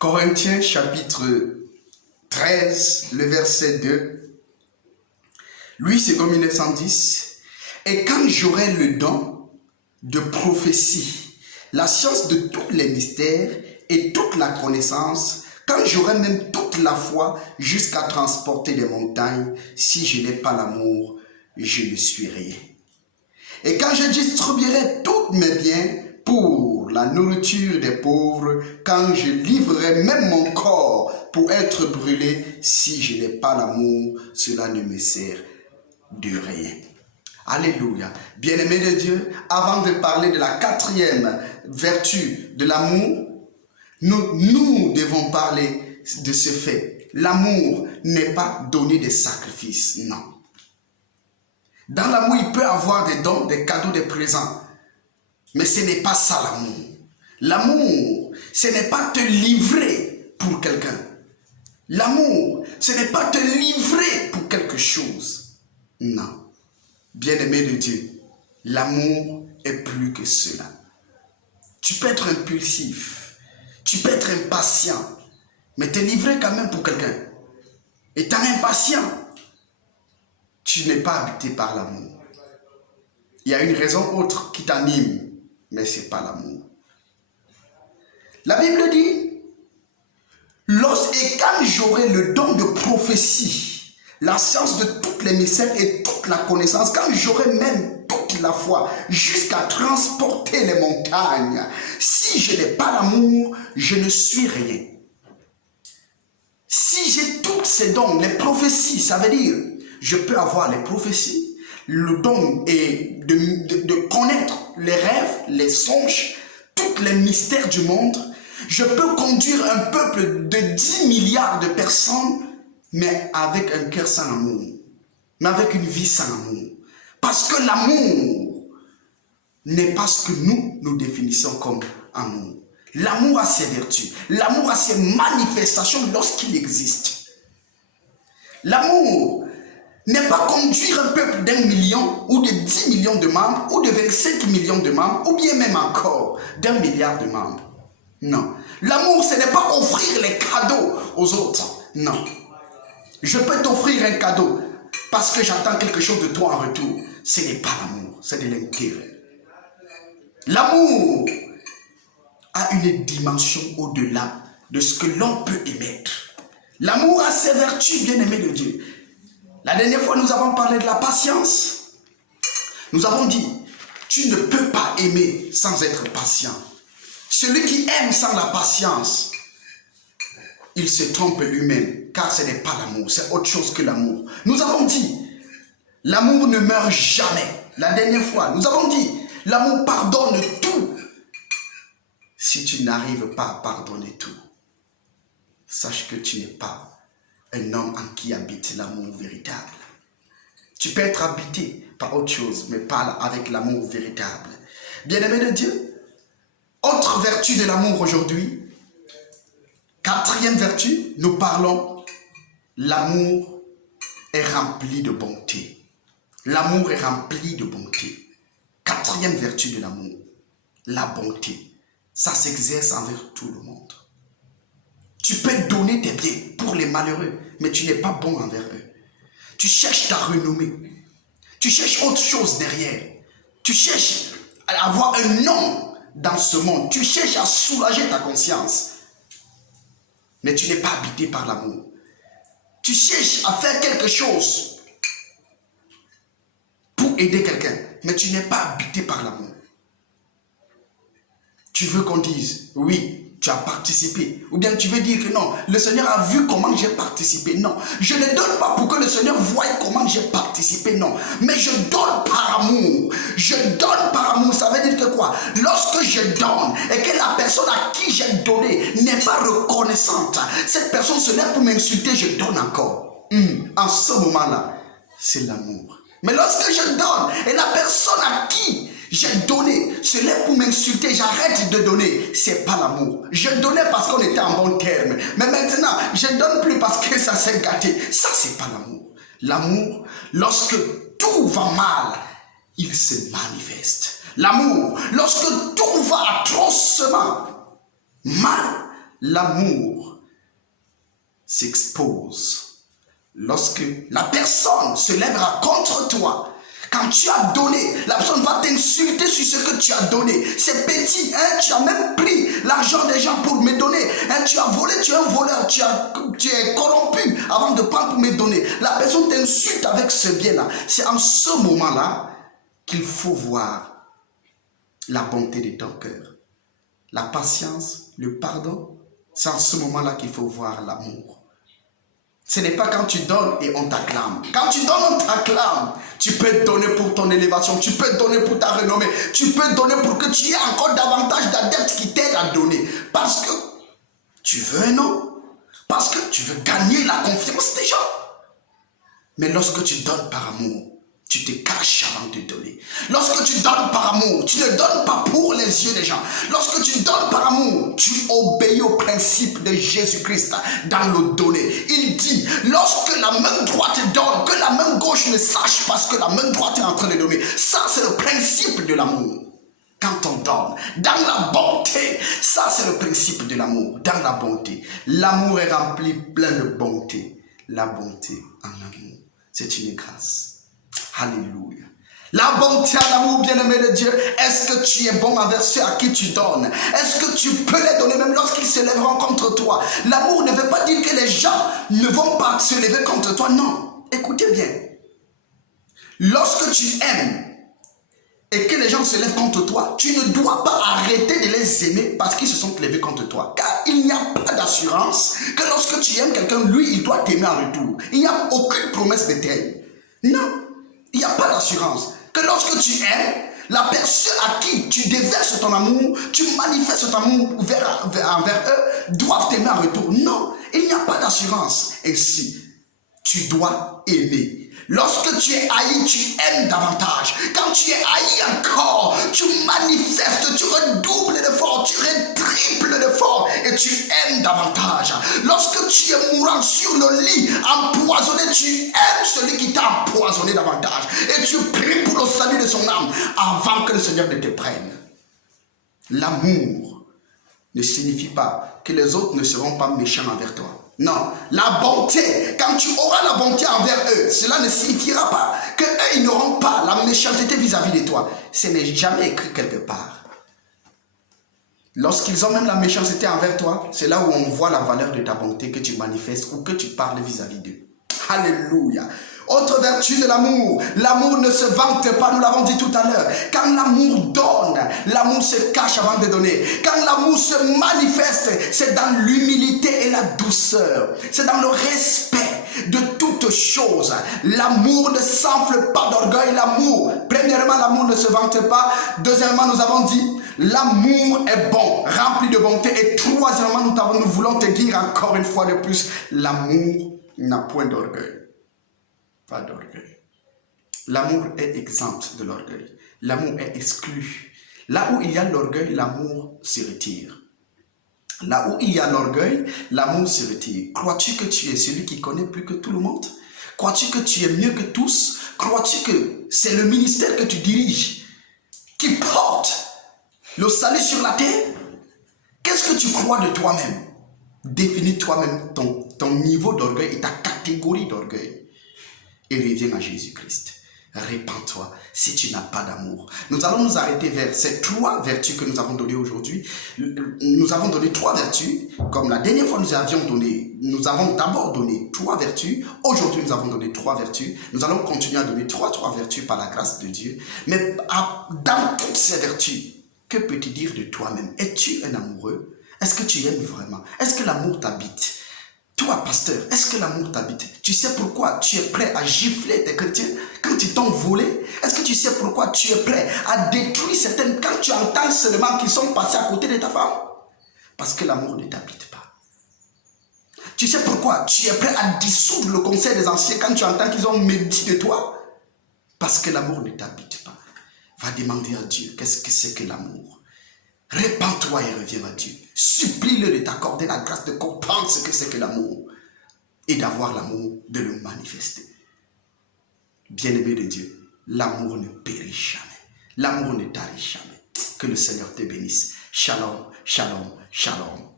Corinthiens chapitre 13, le verset 2. Lui, c'est comme 1910. Et quand j'aurai le don de prophétie, la science de tous les mystères et toute la connaissance, quand j'aurai même toute la foi jusqu'à transporter les montagnes, si je n'ai pas l'amour, je ne suis rien. Et quand je distribuerai tous mes biens pour la nourriture des pauvres, quand je livrerai même mon corps pour être brûlé, si je n'ai pas l'amour, cela ne me sert de rien. Alléluia. Bien-aimés de Dieu, avant de parler de la quatrième vertu de l'amour, nous devons parler de ce fait. L'amour n'est pas donner des sacrifices, non. Dans l'amour, il peut y avoir des dons, des cadeaux, des présents. Mais ce n'est pas ça l'amour. L'amour, ce n'est pas te livrer pour quelqu'un. L'amour, ce n'est pas te livrer pour quelque chose. Non. Bien-aimé de Dieu, l'amour est plus que cela. Tu peux être impulsif, tu peux être impatient, mais te livrer quand même pour quelqu'un. Étant impatient, tu n'es pas habité par l'amour. Il y a une raison autre qui t'anime, mais ce n'est pas l'amour. La Bible dit, et quand j'aurai le don de prophétie, la science de toutes les mystères et toute la connaissance, quand j'aurai même toute la foi jusqu'à transporter les montagnes, si je n'ai pas l'amour, je ne suis rien. Si j'ai tous ces dons, les prophéties, ça veut dire, je peux avoir les prophéties, le don est de connaître les rêves, les songes, tous les mystères du monde. Je peux conduire un peuple de 10 milliards de personnes, mais avec un cœur sans amour, mais avec une vie sans amour. Parce que l'amour n'est pas ce que nous définissons comme amour. L'amour a ses vertus, l'amour a ses manifestations lorsqu'il existe. L'amour n'est pas conduire un peuple d'1 million ou de 10 millions de membres ou de 25 millions de membres ou bien même encore d'1 milliard de membres. Non. L'amour, ce n'est pas offrir les cadeaux aux autres. Non. Je peux t'offrir un cadeau parce que j'attends quelque chose de toi en retour. Ce n'est pas l'amour, c'est de l'intérêt. L'amour a une dimension au-delà de ce que l'on peut émettre. L'amour a ses vertus, bien-aimés de Dieu. La dernière fois, nous avons parlé de la patience. Nous avons dit, tu ne peux pas aimer sans être patient. Celui qui aime sans la patience, il se trompe lui-même, car ce n'est pas l'amour, c'est autre chose que l'amour. Nous avons dit, l'amour ne meurt jamais. La dernière fois, nous avons dit, l'amour pardonne tout. Si tu n'arrives pas à pardonner tout, sache que tu n'es pas un homme en qui habite l'amour véritable. Tu peux être habité par autre chose, mais pas avec l'amour véritable. Bien-aimé de Dieu, autre vertu de l'amour aujourd'hui, quatrième vertu, nous parlons, l'amour est rempli de bonté. L'amour est rempli de bonté. Quatrième vertu de l'amour, la bonté. Ça s'exerce envers tout le monde. Tu peux donner tes biens pour les malheureux, mais tu n'es pas bon envers eux. Tu cherches ta renommée. Tu cherches autre chose derrière. Tu cherches à avoir un nom dans ce monde. Tu cherches à soulager ta conscience. Mais tu n'es pas habité par l'amour. Tu cherches à faire quelque chose pour aider quelqu'un, mais tu n'es pas habité par l'amour. Tu veux qu'on dise, oui, tu as participé. Ou bien tu veux dire que non, le Seigneur a vu comment j'ai participé. Non, je ne donne pas pour que le Seigneur voie comment j'ai participé. Non, mais je donne par amour. Je donne par amour. Ça veut dire que quoi? Lorsque je donne et que la personne à qui j'ai donné n'est pas reconnaissante, cette personne se lève pour m'insulter, je donne encore. En ce moment-là, c'est l'amour. Mais lorsque je donne et la personne à qui j'ai donné se lève pour m'insulter, j'arrête de donner, c'est pas l'amour. Je donnais parce qu'on était en bon terme, mais maintenant je ne donne plus parce que ça s'est gâté. Ça, c'est pas l'amour. L'amour, lorsque tout va mal, il se manifeste. L'amour, lorsque tout va atrocement mal, L'amour s'expose lorsque la personne se lèvera contre toi. Quand tu as donné, la personne va t'insulter sur ce que tu as donné. C'est petit, hein? Tu as même pris l'argent des gens pour me donner. Hein? Tu as volé, tu es un voleur, tu es corrompu avant de prendre pour me donner. La personne t'insulte avec ce bien-là. C'est en ce moment-là qu'il faut voir la bonté de ton cœur. La patience, le pardon, c'est en ce moment-là qu'il faut voir l'amour. Ce n'est pas quand tu donnes et on t'acclame. Quand tu donnes, on t'acclame. Tu peux donner pour ton élévation, tu peux donner pour ta renommée, tu peux donner pour que tu aies encore davantage d'adeptes qui t'aident à donner. Parce que tu veux un nom, parce que tu veux gagner la confiance des gens. Mais lorsque tu donnes par amour, tu te caches avant de donner. Lorsque tu donnes par amour, tu ne donnes pas pour les yeux des gens. Lorsque tu donnes par amour, tu obéis au principe de Jésus-Christ dans le donner. Il dit, lorsque la main droite donne, que la main gauche ne sache pas ce que la main droite est en train de donner. Ça, c'est le principe de l'amour. Quand on donne, dans la bonté, ça, c'est le principe de l'amour, dans la bonté. L'amour est rempli plein de bonté. La bonté en amour, c'est une grâce. Alléluia. La bonté en amour, bien-aimé de Dieu. Est-ce que tu es bon envers ceux à qui tu donnes? Est-ce que tu peux les donner même lorsqu'ils se lèveront contre toi? L'amour ne veut pas dire que les gens ne vont pas se lever contre toi. Non. Écoutez bien. Lorsque tu aimes et que les gens se lèvent contre toi, tu ne dois pas arrêter de les aimer parce qu'ils se sont levés contre toi. Car il n'y a pas d'assurance que lorsque tu aimes quelqu'un, lui, il doit t'aimer en retour. Il n'y a aucune promesse de tel. Non, il n'y a pas d'assurance que lorsque tu aimes, la personne à qui tu déverses ton amour, tu manifestes ton amour envers eux, doivent t'aimer en retour. Non, il n'y a pas d'assurance. Ainsi, tu dois aimer. Lorsque tu es haï, tu aimes davantage. Quand tu es haï encore, tu manifestes, tu redoubles d'efforts, tu retriples d'efforts et tu aimes davantage. Lorsque tu es mourant sur le lit, empoisonné, tu aimes celui qui t'a empoisonné davantage. Et tu pries pour le salut de son âme avant que le Seigneur ne te prenne. L'amour ne signifie pas que les autres ne seront pas méchants envers toi. Non, la bonté, quand tu auras la bonté envers eux, cela ne signifiera pas qu'eux, ils n'auront pas la méchanceté vis-à-vis de toi. Ce n'est jamais écrit quelque part. Lorsqu'ils ont même la méchanceté envers toi, c'est là où on voit la valeur de ta bonté que tu manifestes ou que tu parles vis-à-vis d'eux. Alléluia. Autre vertu de l'amour, l'amour ne se vante pas, nous l'avons dit tout à l'heure. Quand l'amour donne, l'amour se cache avant de donner. Quand l'amour se manifeste, c'est dans l'humilité et la douceur. C'est dans le respect de toutes choses. L'amour ne s'enfle pas d'orgueil. L'amour, premièrement, l'amour ne se vante pas. Deuxièmement, nous avons dit, l'amour est bon, rempli de bonté. Et troisièmement, nous voulons te dire encore une fois de plus, l'amour n'a point d'orgueil. Pas d'orgueil. L'amour est exempt de l'orgueil. L'amour est exclu. Là où il y a l'orgueil, l'amour se retire. Là où il y a l'orgueil, l'amour se retire. Crois-tu que tu es celui qui connaît plus que tout le monde? Crois-tu que tu es mieux que tous? Crois-tu que c'est le ministère que tu diriges qui porte le salut sur la terre? Qu'est-ce que tu crois de toi-même? Définis toi-même ton niveau d'orgueil et ta catégorie d'orgueil. Et reviens à Jésus-Christ. Répands-toi si tu n'as pas d'amour. Nous allons nous arrêter vers ces trois vertus que nous avons données aujourd'hui. Nous avons donné trois vertus. Comme la dernière fois nous avons d'abord donné trois vertus. Aujourd'hui nous avons donné trois vertus. Nous allons continuer à donner trois vertus par la grâce de Dieu. Mais dans toutes ces vertus, que peux-tu dire de toi-même? Es-tu un amoureux? Est-ce que tu aimes vraiment? Est-ce que l'amour t'habite? Toi, pasteur, est-ce que l'amour t'habite? Tu sais pourquoi tu es prêt à gifler tes chrétiens quand ils t'ont volé? Est-ce que tu sais pourquoi tu es prêt à détruire certaines quand tu entends seulement qu'ils sont passés à côté de ta femme? Parce que l'amour ne t'habite pas. Tu sais pourquoi tu es prêt à dissoudre le conseil des anciens quand tu entends qu'ils ont médit de toi? Parce que l'amour ne t'habite pas. Va demander à Dieu qu'est-ce que c'est que l'amour. Répands-toi et reviens à Dieu. Supplie-le de t'accorder la grâce de comprendre ce que c'est que l'amour et d'avoir l'amour, de le manifester. Bien-aimé de Dieu, l'amour ne périt jamais. L'amour ne tarit jamais. Que le Seigneur te bénisse. Shalom, shalom, shalom.